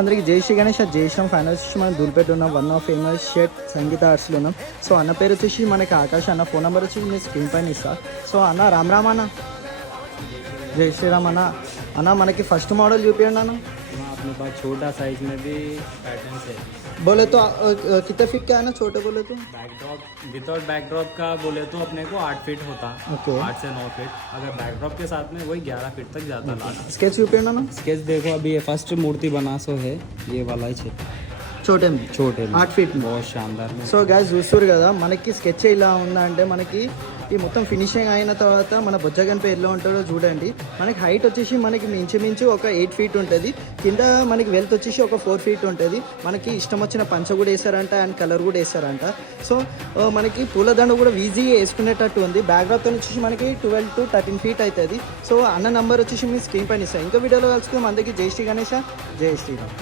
అందరికి జై శ్రీ గణేష్. జై శ్రీరామ్ ఫైనల్ వచ్చేసి మనం దూల్పేట ఉన్నాం. వన్ ఆఫ్ ఫేమస్ షర్ట్ సంగీత ఆర్ట్స్లో ఉన్నాం. సో అన్న పేరు వచ్చేసి మనకి ఆకాష్ అన్న. ఫోన్ నెంబర్ వచ్చి నేను స్క్రీన్ పైన ఇస్తా. సో అన్న రామ్ రామ్ అన్న. జై శ్రీరామ్ అన్న. అన్న మనకి ఫస్ట్ మॉडल చూపించండి అన్న. अपने पास छोटा साइज में भी पैटर्न्स है. बोले तो कितने फीट का है ना, छोटे बोले तो? बैकड्रॉप विदाउट बैकड्रॉप का बोले तो अपने को 8 फीट होता. ओके. 8 से 9 फीट. अगर बैकड्रॉप के साथ में वही 11 फीट तक जाता लाना. स्केच చూపించండి అన్న. स्केच देखो अभी ये फर्स्ट मूर्ति बना सो है ये वाला ही छोटे में छोटे में 8 फीट में बहुत शानदार में. సో గైస్ చూస్తారు కదా మనకి స్కెచ్ ఇలా ఉందంటే మనకి ఈ మొత్తం ఫినిషింగ్ అయిన తర్వాత మన బొజ్జగన్పై ఎలా ఉంటుందో చూడండి. మనకి హైట్ వచ్చేసి మనకి మించుమించు ఒక 8 ఫీట్ ఉంటుంది. కింద మనకి వెల్త్ వచ్చేసి ఒక 4 ఫీట్ ఉంటుంది. మనకి ఇష్టం వచ్చిన పంచ కూడా వేసారంట అండ్ కలర్ కూడా వేసారంట. సో మనకి పూలదండ కూడా ఈజీగా వేసుకునేటట్టు ఉంది. బ్యాక్గ్రౌండ్తో వచ్చేసి మనకి 12 to 13 ఫీట్ అవుతుంది. సో అన్న నంబర్ వచ్చేసి మీ స్క్రీన్ పైన ఇస్తాను. ఇంకో వీడియోలో కలుసుకుందాం. అందరికీ జై శ్రీ గణేష, జై శ్రీరామ్.